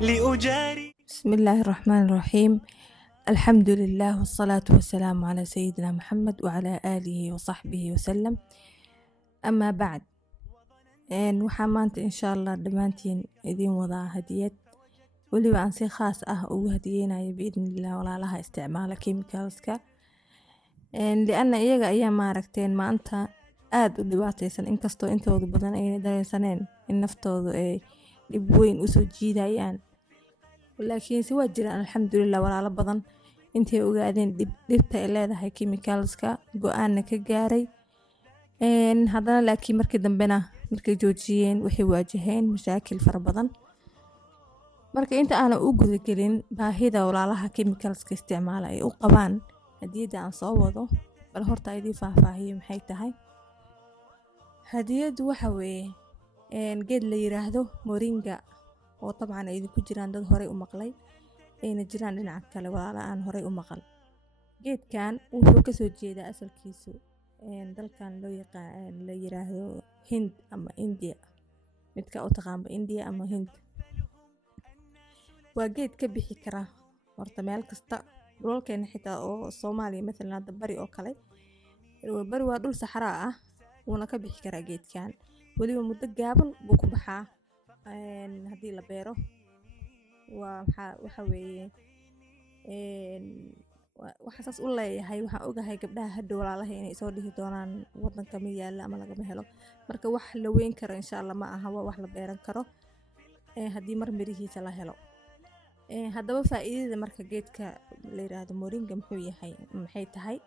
لأجاري. بسم الله الرحمن الرحيم. الحمد لله والصلاة والسلام على سيدنا محمد وعلى آله وصحبه وسلم. أما بعد، waxaa maanta insha Allah dhammaantiin idin wadaa hadiyad weliba aan si khaas ah ugu hadiyeynayo biidnillah walaalaha isticmaala chemicalska lianna iyaga ayaa maaragteen maanta aad u dhibaataysan, inkastoo intooda badan ayna dareensaneen in naftoodu ay dhib weyn usoo jiidayaan, laakiinse waa jiraan alxamdulillah walaalo badan intay ogaadeen dhibta ay leedahay chemicalska go-aanna ka gaaray. haddana laakiin markii dambena markay joojiyeen waxay waajaheen mashaakil fara badan. marka inta aana u gudagelin baahida walaalaha chemicalska isticmaala ay u qabaan hadiyadda aan soo wado, bal horta idin faahfaahiyo maxay tahay. hadiyaddu waxa weeye geed la yiraahdo moringa oo dabcan ay ku jiraan dad horey u maqlay, ayna jiraan dhinaca kale walaalo aan horey u maqal. geedkan wuxuu ka soo jeedaa asalkiisu dalkan loo yaqaan la yiraahdo Hind ama India, midka u taqaanba India ama Hind. waa geed ka bixi kara horta meel kasta, dhulalkeena xitaa oo Soomaaliya مثلا hadda bari oo kale, bari waa dhul saxraa ah, wuuna ka bixi karaa geedkan weliba muddo gaaban buu ku baxaa. haddii la beero waxa weeye waxa saas u leeyahay, waxaan ogahay gabdhaha hadda walaalaha inay soo dhihi doonaan wadanka ma yaalla ama lagama helo. marka wax la weyn karo insha Allah ma aha, waa wax la beeran karo haddii mar mirihiisa la helo. haddaba faa'iidada marka geedka la yiraahdo moringa muxuu yahay, maxay tahay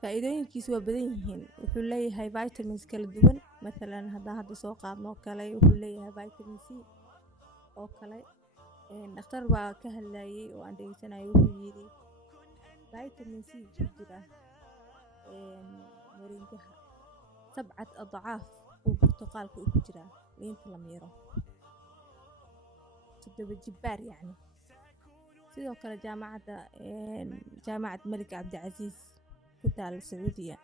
faa'iidooyinkiisu? waa badan yihiin. wuxuu leeyahay vitamins kala duwan, مثلا haddaan hadda soo qaadno kale wuxuu leeyahay vitamin C oo kale. dhakhtar baa ka hadlayay oo aan dhegeysanayay, wuxuu yiri vitamin C ku jira moringaha 7 adcaaf uu burtuqaalka ku jira liinta la miiro 7 jibbaar yani. sidoo kale jaamacad Malik Cabdicaziz ku taal Sacuudiya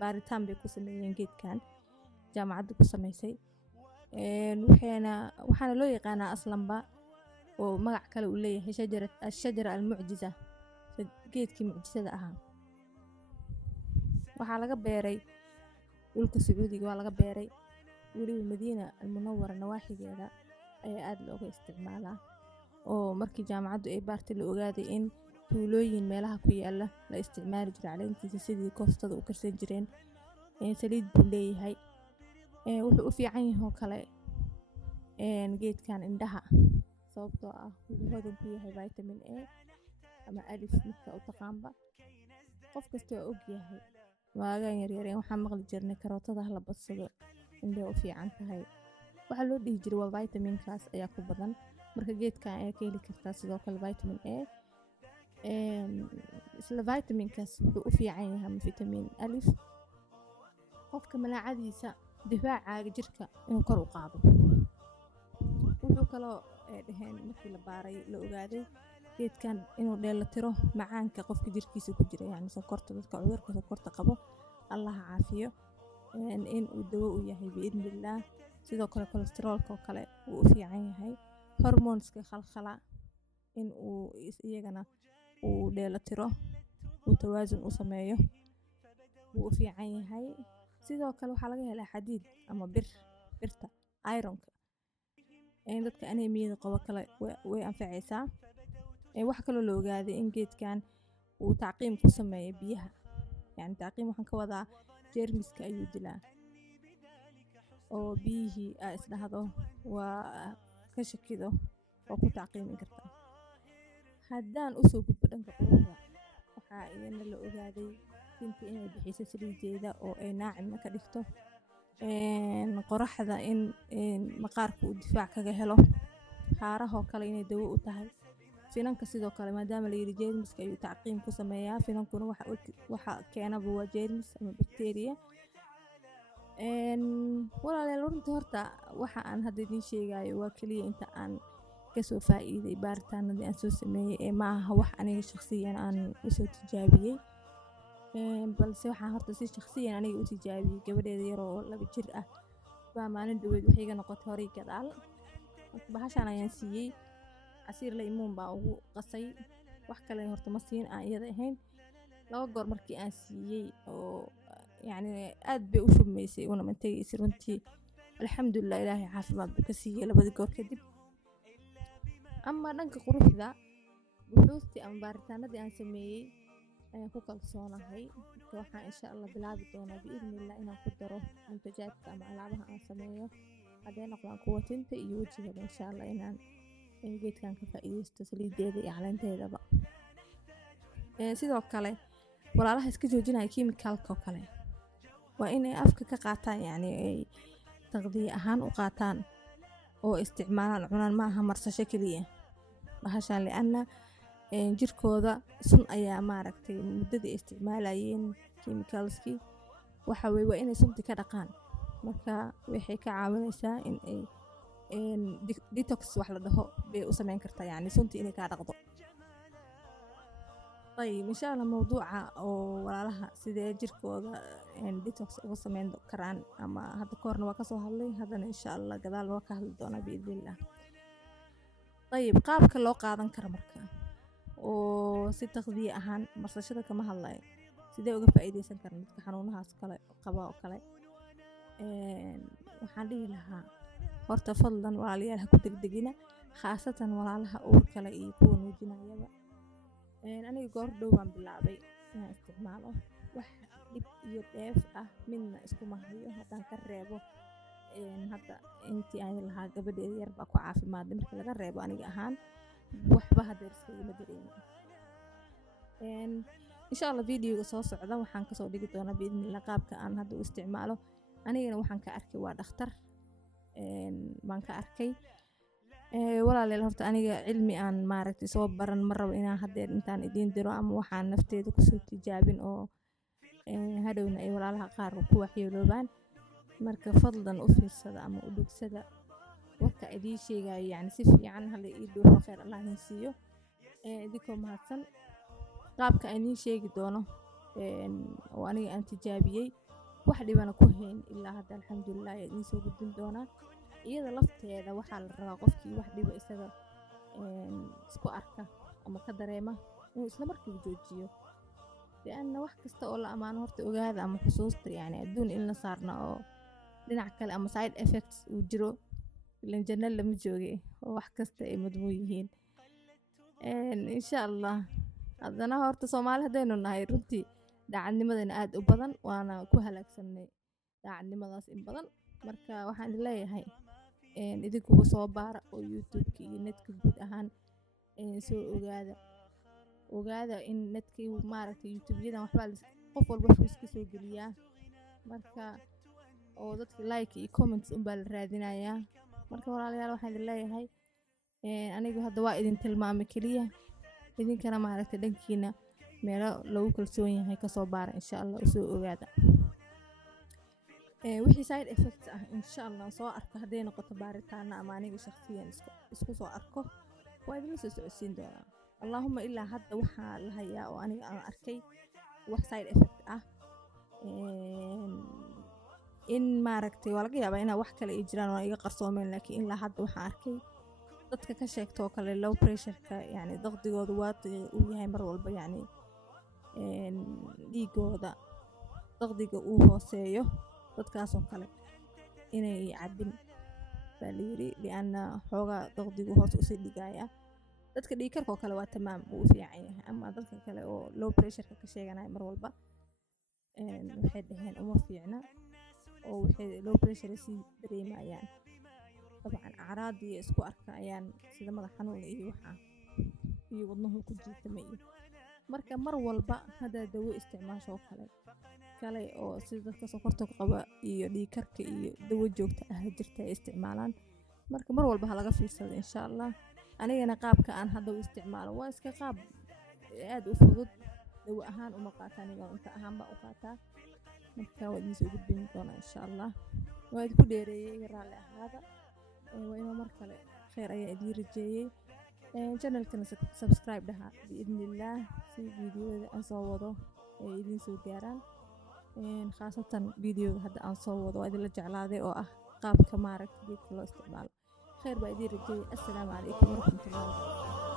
baaritaan bay ku sameeyeen geedkan, jaamacadda ku sameysay. waxaana loo yaqaanaa aslanba oo magac kale uu leeyahay shajara almucjiza, geedkii mucjisada ahaa. waxaa laga beeray dhulka Sacuudiga, waa laga beeray weliba Madiina almunawwara nawaaxigeeda ayaa aad looga isticmaalaa. oo markii jaamacaddu ay baartay la ogaaday in tuulooyin meelaha ku yaala la isticmaali jiray caleentiisa sidii koostada u karsan jireen. saliid buu leeyahay. wuxuu u fiican yahay oo kale geedkan indhaha, sababtoo ah wuxuu hodan ku yahay vitamin A ama alif midka u taqaanba. qof kasta oo og yahay waagaan yaryareen waxaan maqli jirnay karootada la badsado indhaha u fiican tahay, waxaa loo dhihi jiray waa vitaminkaas ayaa ku badan. marka geedkan ayaa ka heli kartaa sidoo kale vitamin A. isla vitaminkaas wuxuu u fiican yahay ama vitamin alif qofka manaacadiisa difaacaaga jirka inuu kor u qaado. wuxuu kaloo dhaheen markii la baaray la ogaaday geedkan inuu dheellatiro macaanka qofka jirkiisa ku jira, yani sonkorta, dadka cudurka sonkorta qabo Allah caafiyo, in uu dawo u yahay biidnillah. sidoo kale kolestaroolka oo kale uu u fiican yahay. hormoneska khalkhala in uu iyagana uu dheellatiro, uu tawaasun u sameeyo, wuu u fiican yahay. sidoo kale waxaa laga helaa xadiid ama birta ironka, dadka anemiyada qabo kale way anfacaysaa. waxa kaloo la ogaaday in geedkan uu tacqiim ku sameeyo biyaha, yani tacqiim waxaan ka wadaa jeermiska ayuu dilaa, oo biyihii aa isdhahdo waa ka shakido oo ku tacqiimin kartaa. haddaan usoo gudbo dhanka quruxda, waxaa iyana la ogaaday tinta inay bixiso saliideeda oo ay naacimna ka dhigto, qoraxda in maqaarka uu difaac kaga helo, haarahoo kale inay dawo u tahay, finanka sidoo kale maadaama la yiri jeermiska ayuu tacqiim ku sameeyaa. finankuna waxa keenaba waa jeermis ama bacteria. walaalayaal runtii horta waxa aan hadda idiin sheegayo waa kaliya inta aan kasoo faa'iiday baaritaanadii aan soo sameeyey, ee ma aha wax aniga shakhsiyan aan usoo tijaabiyey. balse waxaan horta si shakhsiyan aniga u tijaabiyey gabadheeda yar oo 2 jir ah baa maalin dhaweyd waxay iga noqotay horay gadaal. bahashan ayaan siiyey casiir laymuun baa ugu qasay wax kale horta ma siin aan iyada ahayn 2 goor markii aan siiyey oo yacni aad bay u shubmaysay una mantegaysay runtii alxamdulilah ilaahay caafimaad buu ka siiyey 2 goor kadib ama dhanka quruxda buxuustii ama baaritaanadii aan sameeyey ayaan ku kalsoonahay marka waxaan insha allah bilaabi doonaa biidnillah inaan ku daro muntajaadka ama alaabaha aan sameeyo hadday noqdaan kuwa tinta iyo wejigaba insha allah inaan geedkan ka faa'iidaysto saliideeda iyo caleenteedaba sidoo kale walaalaha iska joojinaya kiimikalka oo kale waa inay afka ka qaataan yacni ay taqdiye ahaan u qaataan oo isticmaalaan cunaan ma aha marsasho keliya bahashaan li'anna jirkooda sun ayaa maaragtay muddadii isticmaalayeen chemicalskii waxa weeye waa inay sunti ka dhaqaan marka waxay ka caawinaysaa in ay detox wax la dhaho bay u samayn kartaa yacni sunti inay kaa dhaqdo طيب إن شاء الله موضوع ولاها سيدي جيركودا ديتوكس uga sameyn karaan ama hadda koorna waa kasoo hadlay hadana insha Allah gadaal waa ka hadli doona biidillah طيب qaabka loo qaadan karo marka oo si taqdiye ahaan marsashada kama hadlayo sidee uga faa'iideysan karaan dadka xanuunahaas kale qaba oo kale waxaan dhihi lahaa horta fadlan walaalayaal ha ku degdegina khaasatan walaalaha uur kale iyo kuwa nuujinayaba aniga goor dhow baan bilaabay inaan isticmaalo wax dhib iyo dheef ah midna iskuma hayo haddaan ka reebo hadda intii aan lahaa gabadheeda yar baa ku caafimaaday marka laga reebo aniga ahaan waxba hadeer iskagama dareemin insha allah videoga soo socda waxaan kasoo dhigi doonaa biidnillah qaabka aan hadda u isticmaalo anigana waxaan ka arkay waa dhakhtar baan ka arkay walaaleel horta aniga cilmi aan maaragtay soo baran ma rabo inaan hadeer intaan idiin diro ama waxaan nafteeda kusoo tijaabin oo hadhowna ay walaalaha qaar ku waxyeeloobaan marka fadlan u fiirsada ama u dhugsada warka idiin sheegayo yacni si fiican hala ii dhuuxo khayr allah idin siiyo idinkoo mahadsan qaabka aan idiin sheegi doono oo aniga aan tijaabiyey wax dhibana ku hayn ilaa hadda alxamdulilah ayaa idiin soo gudbin doonaa iyada lafteeda waxaa la rabaa qofkii wax dhibo isaga isku arka ama ka dareema inuu isla markiiba joojiyo lianna wax kasta oo la amaano horta ogaada ama xusuusta yacni adduun in la saarna oo dhinac kale ama side effects uu jiro ilan janno lama jooge oo wax kasta ay madmuun yihiin insha allah haddana horta soomaali haddaynu nahay runtii daacadnimadana aad u badan waana ku halaagsanay daacadnimadaas in badan marka waxaan leeyahay idinkuba soo baara oo youtube-ka iyo netka guud ahaan soo ogaada in netka maaragtay youtube-yadan waxbaa qof walba wuxuu iska soo geliyaa marka oo dadka like iyo comments unbaa la raadinayaa marka walaalayaal waxaan idin leeyahay anigu hadda waa idin tilmaamay keliya idinkana maaragtay dhankiina meelo lagu kalsoon yahay kasoo baara insha allah usoo ogaada wixii side effects ah insha allah soo arko hadday noqoto baaritaana ama aniga shakhsiyan isku soo arko waa idinla soo socodsiin doonaa allahuma ilaa hadda waxaa la hayaa oo aniga aan arkay wax side effect ah in maaragtay waa laga yaabaa inaa wax kale ay jiraan oo iga qarsoomeen laakiin ilaa hadda waxaan arkay dadka ka sheegta oo kale low pressureka yacni daqdigooda waati uu yahay mar walba yacni dhiigooda daqdiga uu hooseeyo dadkaasoo kale inay cabin baa layiri lianna xoogaa daqdigu hoos usii dhigaya dadka dhiigkarka oo kale waa tamaam uu u fiican yahay ama dadka kale oo low pressureka ka sheeganaya mar walba waxay dhaheen uma fiicna oo waxay low pressure sii dareemayaan dabcan acraadii isku arka ayaan sida madax xanuun iyo waxa iyo wadnuhu ku jiitama iyo marka mar walba hadda dawo isticmaasho kale oo sida dadka sokorta qaba iyo dhiigkarka iyo dawo joogta ah jirta ay isticmaalaan marka mar walba ha laga fiirsado insha allah anigana qaabka aan hadda u isticmaalo waa iska qaab aad u fudud dawo ahaan uma qaataa aniga inta ahaanba u qaataa marka waa idin soo gudbin doonaa insha allah waa idinku dheereeyey raalli ahaada waa inuu mar kale khayr ayaa idiin rajeeyey channelkana subscribe dhaha biidnillah si videoyada aan soo wado ay idiin soo gaaraan khaasatan videoga hadda aan soo wado waa idinla jeclaaday oo ah qaabka maaragta geedka loo isticmaalo khayr baa idiin rajeeyay. Assalaamu calaykum waraxmatullaahi.